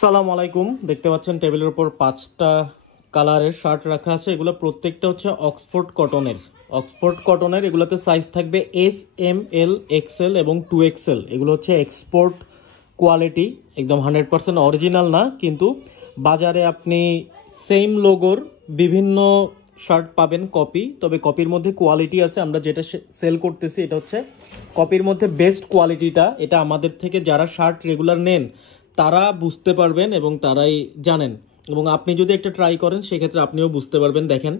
সালাম আলাইকুম। দেখতে পাচ্ছেন টেবিলের উপর 5টা কালারের শার্ট রাখা আছে। এগুলো প্রত্যেকটা হচ্ছে অক্সফোর্ড কটনের এগুলোতে সাইজ থাকবে এস, এম, এল, এক্সেল এবং 2XL। এগুলো হচ্ছে এক্সপোর্ট কোয়ালিটি, একদম 100% অরিজিনাল না, কিন্তু বাজারে আপনি সেম লোগোর বিভিন্ন শার্ট পাবেন কপি, তবে কপির মধ্যে কোয়ালিটি আছে। আমরা যেটা সেল করতেছি এটা হচ্ছে কপির মধ্যে বেস্ট কোয়ালিটিটা। এটা আমাদের থেকে যারা শার্ট রেগুলার নেন তারা বুঝতে পারবেন এবং তারাই জানেন, এবং আপনি যদি একটা ট্রাই করেন সেক্ষেত্রে আপনিও বুঝতে পারবেন। দেখেন,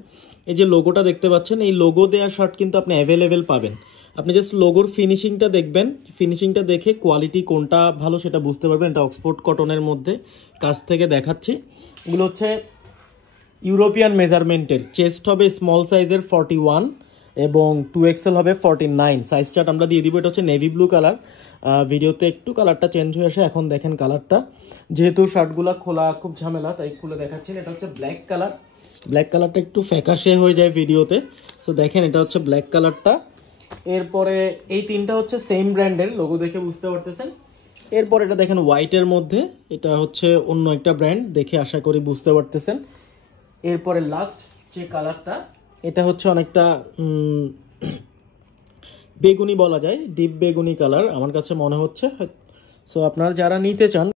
এই যে লোগোটা দেখতে পাচ্ছেন, এই লোগো দেওয়া শার্ট কিন্তু আপনি অ্যাভেলেবেল পাবেন। আপনি জাস্ট লোগোর ফিনিশিংটা দেখবেন, ফিনিশিংটা দেখে কোয়ালিটি কোনটা ভালো সেটা বুঝতে পারবেন। এটা অক্সফোর্ড কটনের মধ্যে কাছ থেকে দেখাচ্ছি। এগুলো হচ্ছে ইউরোপিয়ান মেজারমেন্টের। চেস্ট হবে স্মল সাইজের 41 এবং 2XL হবে 49। সাইজ চার্ট আমরা দিয়ে দিব। এটা হচ্ছে নেভি ব্লু কালার। ভিডিওতে একটু কালারটা চেঞ্জ হয়ে আসে, এখন দেখেন কালারটা। যেহেতু শার্টগুলো খোলা খুব ঝামেলা, তাই খুলে দেখাচ্ছি। এটা হচ্ছে ব্ল্যাক কালার। ব্ল্যাক কালারটা একটু ফ্যাকাশে হয়ে যায় ভিডিওতে, তো দেখেন এটা হচ্ছে ব্ল্যাক কালারটা। এরপরে এই তিনটা হচ্ছে সেম ব্র্যান্ডের, লোগো দেখে বুঝতে পারতেছেন। এরপর এটা দেখেন হোয়াইটের মধ্যে, এটা হচ্ছে অন্য একটা ব্র্যান্ড, দেখে আশা করি বুঝতে পারতেছেন। এরপরে লাস্ট যে কালারটা, এটা হচ্ছে অনেকটা বেগুনি বলা যায়, ডিপ বেগুনি কালার আমার কাছে মনে হচ্ছে। সো আপনারা যারা নিতে চান